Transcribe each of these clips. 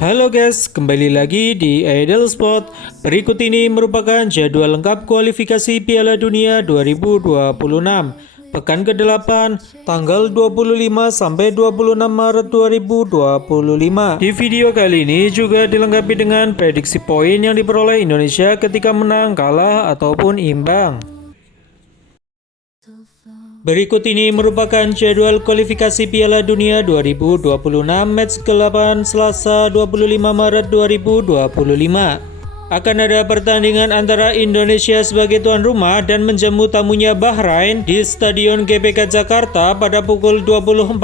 Halo guys, kembali lagi di Idol Sport. Berikut ini merupakan jadwal lengkap kualifikasi Piala Dunia 2026. Pekan ke-8, tanggal 25 sampai 26 Maret 2025. Di video kali ini juga dilengkapi dengan prediksi poin yang diperoleh Indonesia ketika menang, kalah, ataupun imbang. Berikut ini merupakan jadwal kualifikasi Piala Dunia 2026 match ke-8 Selasa 25 Maret 2025. Akan ada pertandingan antara Indonesia sebagai tuan rumah dan menjamu tamunya Bahrain di Stadion GBK Jakarta pada pukul 20.45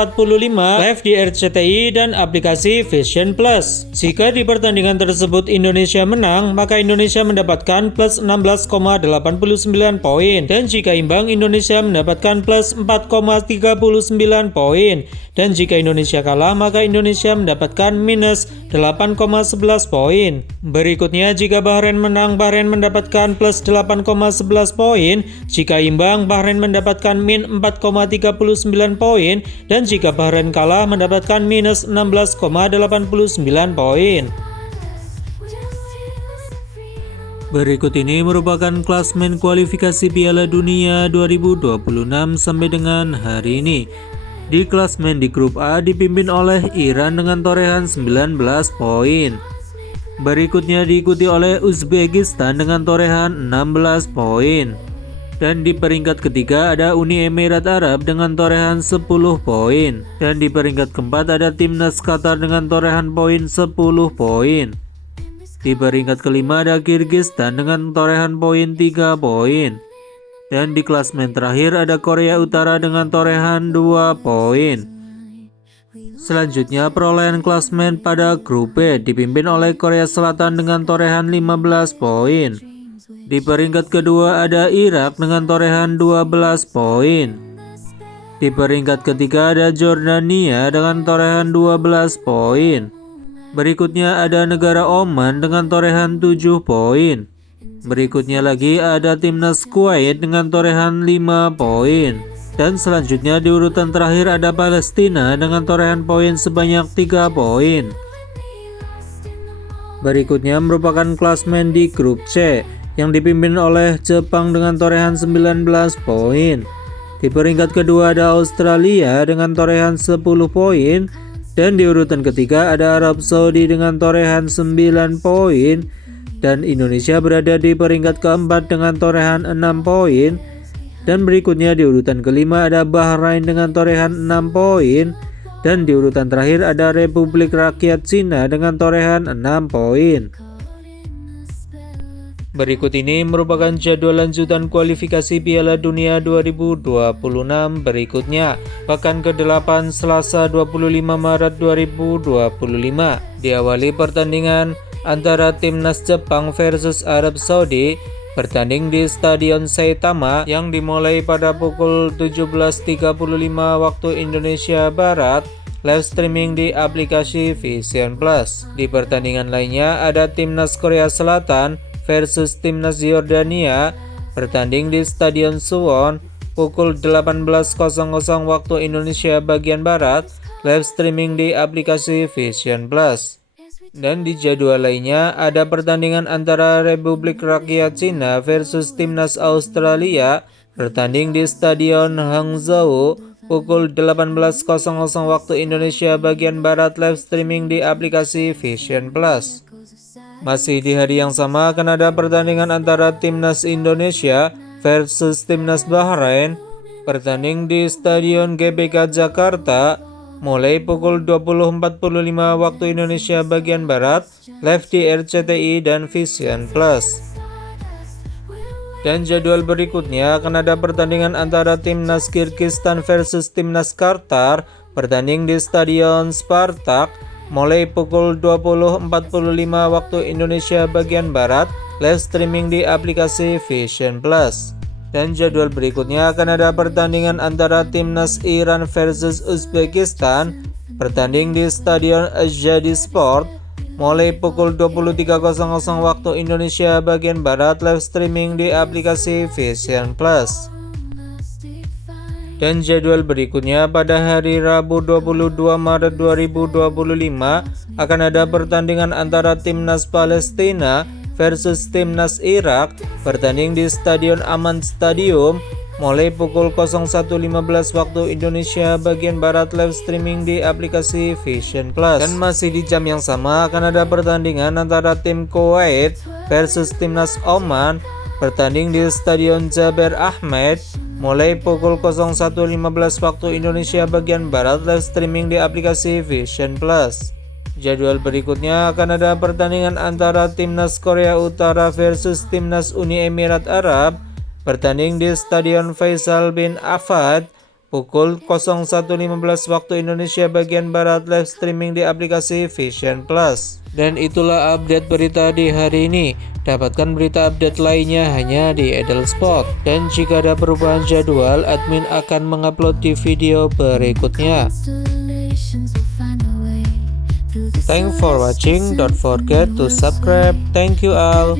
live di RCTI dan aplikasi Vision Plus. Jika di pertandingan tersebut Indonesia menang, maka Indonesia mendapatkan plus 16,89 poin, dan jika imbang Indonesia mendapatkan plus 4,39 poin, dan jika Indonesia kalah maka Indonesia mendapatkan minus 8,11 poin. Berikutnya, jika Bahrain menang, Bahrain mendapatkan plus 8,11 poin. Jika imbang, Bahrain mendapatkan min 4,39 poin. Dan jika Bahrain kalah, mendapatkan minus 16,89 poin. Berikut ini merupakan klasmen kualifikasi Piala Dunia 2026 sampai dengan hari ini. Di klasmen di grup A dipimpin oleh Iran dengan torehan 19 poin. Berikutnya diikuti oleh Uzbekistan dengan torehan 16 poin. Dan di peringkat ketiga ada Uni Emirat Arab dengan torehan 10 poin. Dan di peringkat keempat ada Timnas Qatar dengan torehan poin 10 poin. Di peringkat kelima ada Kirgistan dengan torehan poin 3 poin. Dan di klasmen terakhir ada Korea Utara dengan torehan 2 poin. Selanjutnya perolehan klasmen pada grup B dipimpin oleh Korea Selatan dengan torehan 15 poin. Di peringkat kedua ada Irak dengan torehan 12 poin. Di peringkat ketiga ada Jordania dengan torehan 12 poin. Berikutnya ada negara Oman dengan torehan 7 poin. Berikutnya lagi ada Timnas Kuwait dengan torehan 5 poin. Dan selanjutnya di urutan terakhir ada Palestina dengan torehan poin sebanyak 3 poin. Berikutnya merupakan klasmen di grup C yang dipimpin oleh Jepang dengan torehan 19 poin. Di peringkat kedua ada Australia dengan torehan 10 poin. Dan di urutan ketiga ada Arab Saudi dengan torehan 9 poin. Dan Indonesia berada di peringkat keempat dengan torehan 6 poin. Dan berikutnya di urutan kelima ada Bahrain dengan torehan 6 poin. Dan di urutan terakhir ada Republik Rakyat Cina dengan torehan 6 poin. Berikut ini merupakan jadwal lanjutan kualifikasi Piala Dunia 2026 berikutnya. Pekan ke-8 Selasa 25 Maret 2025. Diawali pertandingan antara Timnas Jepang versus Arab Saudi. Bertanding di Stadion Saitama yang dimulai pada pukul 17.35 waktu Indonesia Barat, live streaming di aplikasi Vision Plus. Di pertandingan lainnya ada Timnas Korea Selatan versus Timnas Yordania, bertanding di Stadion Suwon pukul 18.00 waktu Indonesia bagian Barat, live streaming di aplikasi Vision Plus. Dan di jadwal lainnya ada pertandingan antara Republik Rakyat Cina versus Timnas Australia, bertanding di Stadion Hangzhou pukul 18.00 waktu Indonesia bagian Barat, live streaming di aplikasi Vision Plus. Masih di hari yang sama akan ada pertandingan antara Timnas Indonesia versus Timnas Bahrain, bertanding di Stadion GBK Jakarta mulai pukul 20.45 waktu Indonesia bagian Barat, live di RCTI dan Vision Plus. Dan jadwal berikutnya akan ada pertandingan antara Timnas Kirgistan versus Timnas Qatar, bertanding di Stadion Spartak mulai pukul 20.45 waktu Indonesia bagian Barat, live streaming di aplikasi Vision Plus. Dan jadwal berikutnya akan ada pertandingan antara Timnas Iran versus Uzbekistan, bertanding di Stadion Azadi Sport mulai pukul 23.00 waktu Indonesia bagian Barat, live streaming di aplikasi Vision Plus. Dan jadwal berikutnya pada hari Rabu 22 Maret 2025 akan ada pertandingan antara Timnas Palestina versus Timnas Irak, bertanding di Stadion Aman Stadium mulai pukul 01.15 waktu Indonesia bagian Barat, live streaming di aplikasi Vision Plus. Dan masih di jam yang sama akan ada pertandingan antara tim Kuwait versus Timnas Oman, bertanding di Stadion Jaber Ahmed mulai pukul 01.15 waktu Indonesia bagian Barat, live streaming di aplikasi Vision Plus. Jadwal berikutnya akan ada pertandingan antara Timnas Korea Utara versus Timnas Uni Emirat Arab, bertanding di Stadion Faisal bin Fahad pukul 01.15 waktu Indonesia bagian Barat, live streaming di aplikasi Vision Plus. Dan itulah update berita di hari ini. Dapatkan berita update lainnya hanya di Edelspot. Dan jika ada perubahan jadwal, admin akan mengupload di video berikutnya. Thanks for watching. Don't forget to subscribe. Thank you all.